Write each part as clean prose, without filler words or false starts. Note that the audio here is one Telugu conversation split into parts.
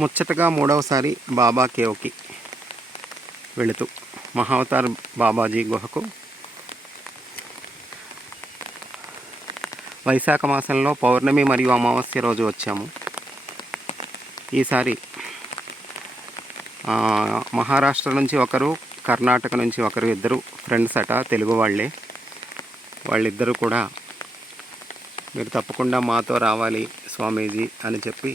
ముచ్చటగా మూడవసారి బాబా కేవ్కి వెళుతూ మహావతార్ బాబాజీ గుహకు వైశాఖ మాసంలో పౌర్ణమి మరియు అమావాస్య రోజు వచ్చాము. ఈసారి మహారాష్ట్ర నుంచి ఒకరు, కర్ణాటక నుంచి ఒకరు, ఇద్దరు ఫ్రెండ్స్ అట, తెలుగు వాళ్ళే. వాళ్ళిద్దరూ కూడా మీరు తప్పకుండా మాతో రావాలి స్వామీజీ అని చెప్పి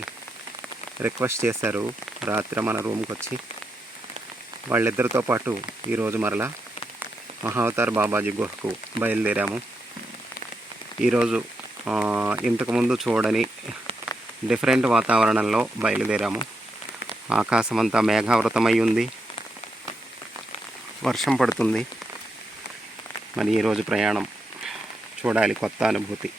రిక్వెస్ట్ చేశారు. రాత్రి మన రూమ్కి వచ్చి వాళ్ళిద్దరితో పాటు ఈరోజు మరలా మహావతార్ బాబాజీ గుహకు బయలుదేరాము. ఈరోజు ఇంతకుముందు చూడని డిఫరెంట్ వాతావరణంలో బయలుదేరాము. ఆకాశమంతా మేఘావృతమై ఉంది, వర్షం పడుతుంది. మరి ఈరోజు ప్రయాణం చూడాలి, కొత్త అనుభూతి.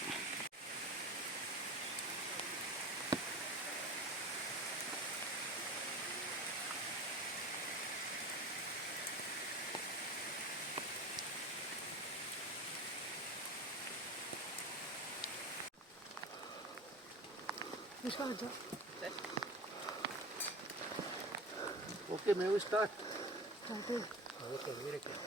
Okay, may we start? Started. Okay, very good.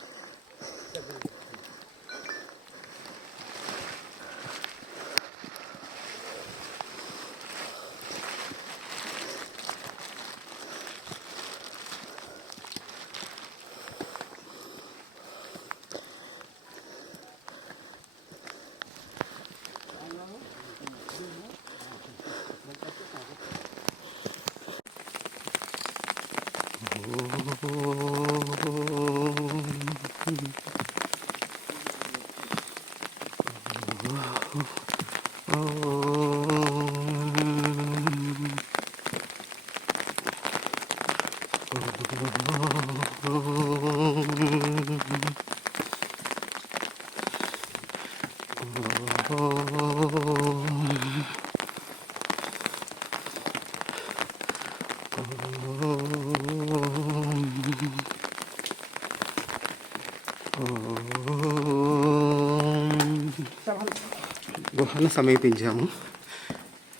గుహను సమీపించాము.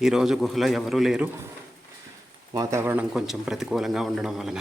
ఈరోజు గుహలో ఎవరూ లేరు. వాతావరణం కొంచెం ప్రతికూలంగా ఉండడం వలన